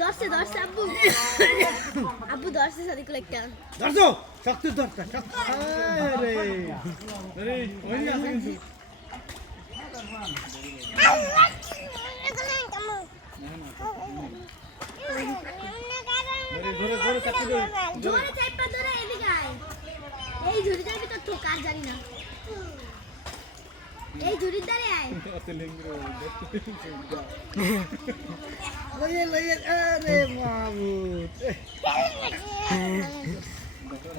দশটা দশটা আব্বু। আব্বু দশটা সাদিকুল একটা। ধরছো শক্তি দরকার শক্তি আরে। আরে ওই আছে কিন্তু আরে ধরে ধরে চাকরি ধরে জোরে চাইপা ধরে এদিকে আয় এই ঝুড়ি যাবি তো তো জানি না। এই ঝুড়ির দ্বারে আয় আরে মাহমুদ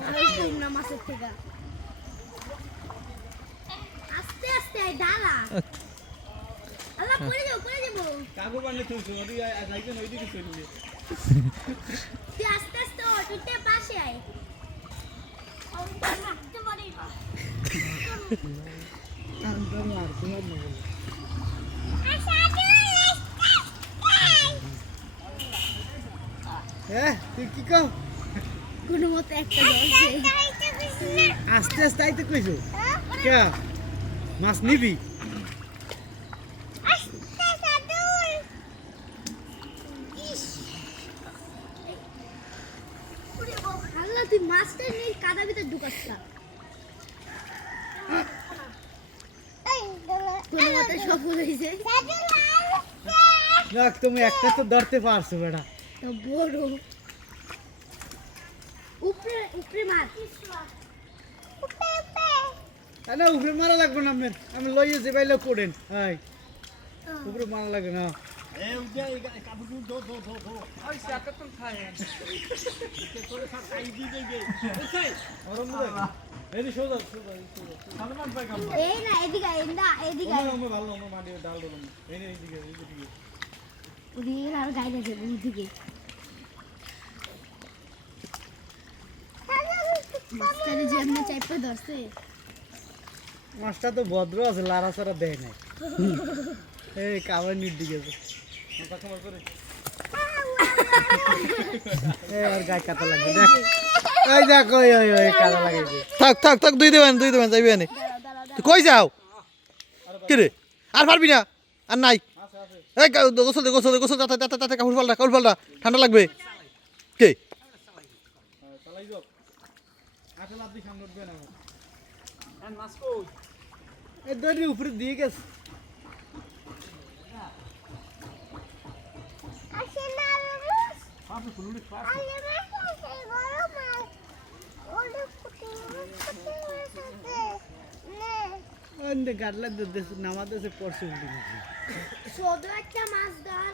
আমি ঘুম না মাসের থেকে আস্তে আস্তে ডালা তুলছো যাইছেন ওইদিকে তুই আস্তে আস্তে উঠে পাশে আয় হাঁটতে পারি না। হ্যাঁ? কোনো আস্তে আস্তে আইতে কইছো কে মাছ নিবি আল্লাহ তুই মাছটা নিয়ে কাদা ভিতর ঢুকাচ্ছা কোনো মতো সফল হয়েছে দেখ তুমি একটা তো ধরতে পারছ বেটা। বড়। উপরে উপরে মাছ না উপরে মারা লাগবে না আমি লইয়ে যে বাইলে পড়েন। হাই উপরে মারা লাগবে না। আছে মাছটা তো ভদ্র আছে লাড়াচাড়া দেয় নাই। এই কাবানির দিকে দুই দেবেন দুই দেবেন, যাইবে নে তুই কই যাও? কি রে? আর না? আর নাই? এই গোসল দে ঠান্ডা লাগবে। কে? উপরে দিয়ে গেছে ওই গাডলা দিতেছে নামাতেছে পড়ছে উল্টি দিছে ছোট একটা মাছ ধর।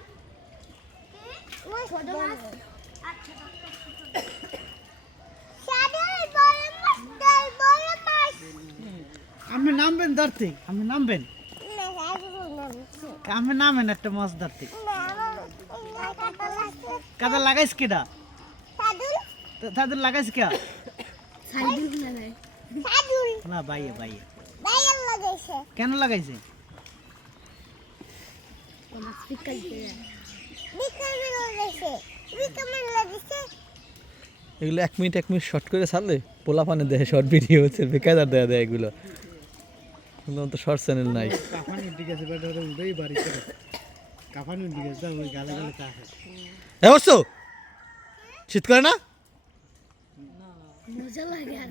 ছোট মাছ? আমি নামবেন ধরতে আমি নামবেন। আমি নামেন একটা মাছ ধরতে। কাদা লাগাইস কেডা? তা- তাদের লাগাইস কে সাইডুল না বাইয়ে বাইয়ে। কেন লাগাইছে? এগুলো এক মিনিট এক মিনিট শর্ট করে ছাড়লে পোলা পানে দেয় শর্ট ভিডিও হচ্ছে বেকায়দার দেয়া দেয় এগুলো। তো শর্ট চ্যানেল নাই। দিকে আছে এ বসছো শীত করে না? মজা লাগে আর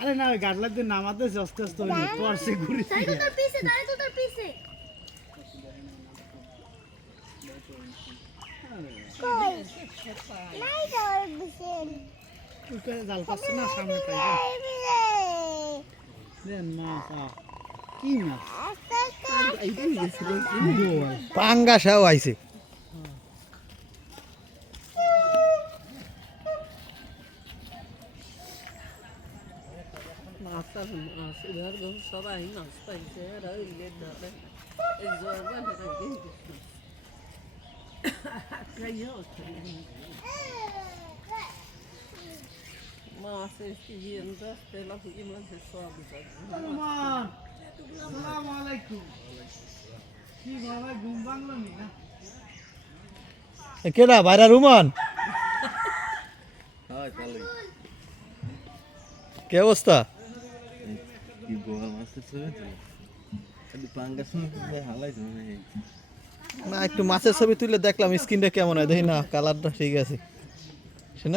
আরে না ওই গাডলার দিয়ে নামাতে আস্তে আস্তে ওই পড়ছে ঘুরে। তাই তো তোর পিছে তাই তো তোর পিছে। তুই করে জাল পাচ্ছে না সামনে পাই দেন মাছ। কি মাছ পাঙ্গাসাও আইছে। সবাই মাছ পাইছে ধরে। আলাইকুম কি বাবা ঘুম ভাঙলো না কেডা ভাইরা রুমান হয় অবস্থা কি বোয়া হয়। না একটু মাছের ছবি তুলে দেখলাম স্কিনটা কেমন হয় দেখি না কালারটা ঠিক আছে। সে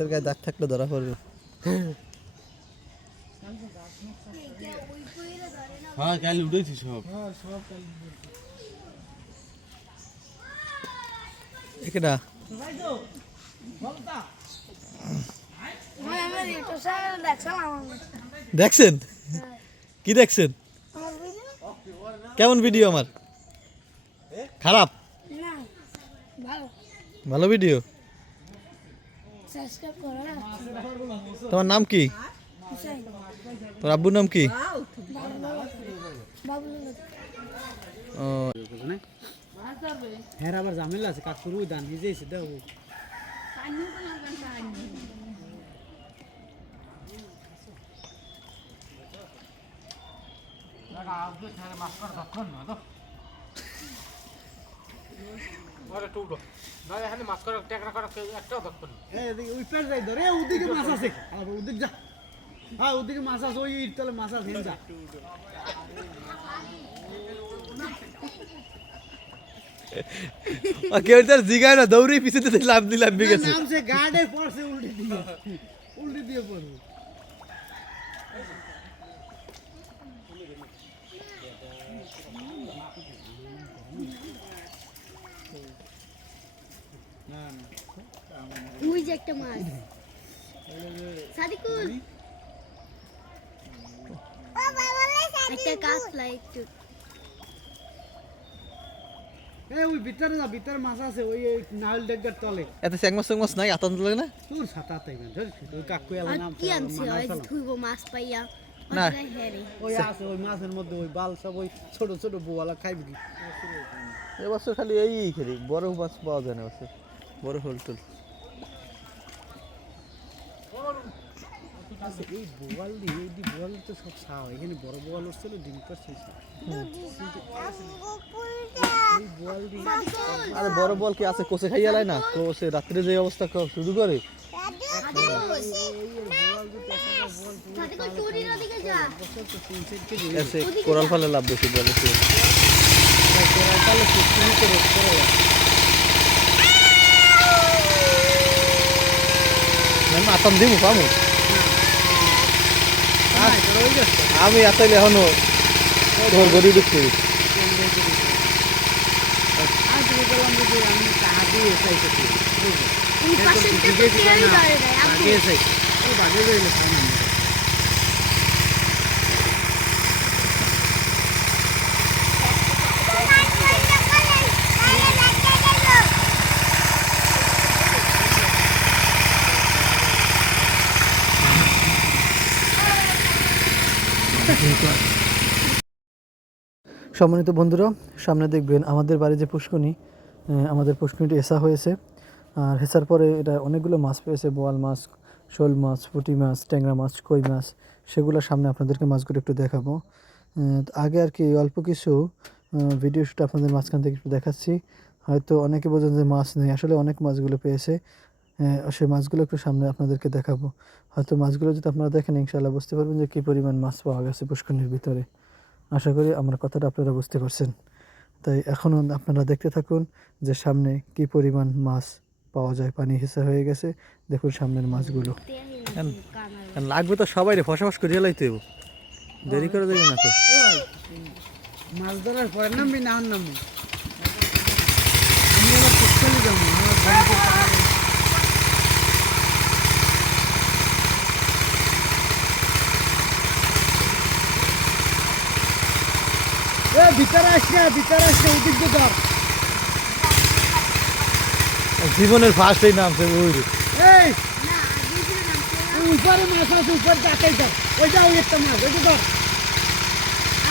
না মাছের গায়ে দাগ থাকলে ধরা পড়বে। হ্যাঁ কাল উঠেছি সব। দেখছিলাম দেখছেন কি দেখছেন? কেমন ভিডিও আমার? খারাপ? ভালো। ভালো ভিডিও? তোমার নাম কি? তোর আব্বুর নাম কি? ও। হ্যাঁ আবার ঝামেলা আছে কাজ করব দান নিজেই সে দেবো এই এদিকে ওই পেট যাই ধরে। ওদিকে মাছ আছে। আর ওদিক যা। হ্যাঁ ওদিকে মাছ আছে ওই ইট তলে মাছ আছে যা। কেউ তার জিগায় না দৌড়ে পিছনে লাভ দিলাম গেছে নাম সে গার্ডে পড়ছে উল্টে দিয়ে। উল্টে দিয়ে পড়বে। ওই যে একটা মাছ। সাদিকুল। একটা কাতলা একটু। ওই ভিতরে না ভিতরে মাছ আছে ওই নাহল ডেগার তলে। এত স্যাং মাছ নাই আতঙ্ক লাগে না? তোর সাথে আতাই না ধর ওই কাকু এলা নাম কি আনছি ওই ধুইব মাছ পাইয়া না। ওই আছে ওই মাছের মধ্যে ওই বাল সব ওই ছোট ছোট বোয়ালা খাইবে এবছর খালি এই খেলি বরফ মাছ পাওয়া যায় না এবছর। বড় হোল টোল। আচ্ছা, এই বোয়াল দিয়ে এই দি বোয়াল তো সব ছাও এখানে বড় বোয়াল ডিম দিয়ে আরে বড় বল কি আছে কোসে খাইয়া লাই না? কোসে রাত্রে যে অবস্থা শুরু করে। কোরাল ফালে লাভ বেশি বলে সে। তাহলে শুরু করে করে আতাম দিমু পামু আমি আতাইলে এখনও যে আমি টাকা দিয়ে চাইতে এই পাশেরটা তো কেউই ধরে নাই আব্বু আগে চাই ও বাজে রইলে খাই না সম্মানিত বন্ধুরা, সামনে দেখবেন আমাদের বাড়ি যে পুষ্কনি আমাদের পুষ্কনিটি এসা হয়েছে। আর হেসার পরে এটা অনেকগুলো মাছ পেয়েছে, বোয়াল মাছ, শোল মাছ, পুঁটি মাছ, ট্যাংরা মাছ, কই মাছ, সেগুলো সামনে আপনাদেরকে মাছগুলো একটু দেখাবো। আগে আর কি অল্প কিছু ভিডিও শুট আপনাদের মাঝখান থেকে একটু দেখাচ্ছি। হয়তো অনেকে বোঝেন যে মাছ নেই, আসলে অনেক মাছগুলো পেয়েছে। সেই মাছগুলো একটু সামনে আপনাদেরকে দেখাবো। হয়তো মাছগুলো যদি আপনারা দেখেন, ইনশাআল্লাহ বুঝতে পারবেন যে কী পরিমাণ মাছ পাওয়া গেছে পুষ্করণীর ভিতরে। আশা করি আমার কথাটা আপনারা বুঝতে পারছেন। তাই এখনও আপনারা দেখতে থাকুন যে সামনে কি পরিমাণ মাছ পাওয়া যায়। পানি হিসা হয়ে গেছে। দেখুন সামনের মাছগুলো। লাগবে তো সবাই রে ফসফস করে লাইতে দেরি করে দেবে না তো? মাছ ধরার পরে নামবি না নামবি আমি আবার পুষ্কলি যাব আমার বন্ধু পাহাড়ে এ ভিতরে আস না ভিতরে আস না ওদিক দিয়ে ধর। জীবনের ফার্স্ট এই নামছে ওই এই। ওই উপরে মাছ আছে উপরে ডাকাই ধর। ওইটা ওই একটা মাছ ওই ধর।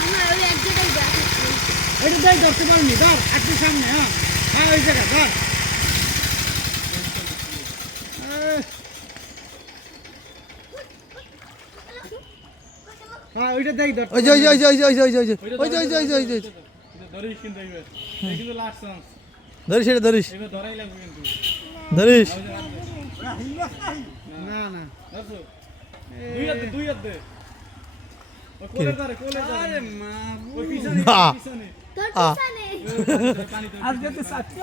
ওই ওইটা দেখ ধরতে পারবি ধর একটু সামনে হ্যাঁ। হ্যাঁ ওই জায়গা ধর। হ্যাঁ ওইটা দেখ ধর। ওই যে ওই যে ওই যে ওই যে ওই যে ওই যে ওই যে ওই যে ওই যে ওই যে। ধরিস কিন্তু এইবার। কিন্তু লাস্ট চান্স ধরিস এটা ধরিস। এবার ধরাই লাগবে কিন্তু। ধরিস। না না। ধরছো? দুই হাত দুই হাত। দে কোলের ধারে কোলের আরে মা ওই পিছনে পিছনে। আজকে তো সাথে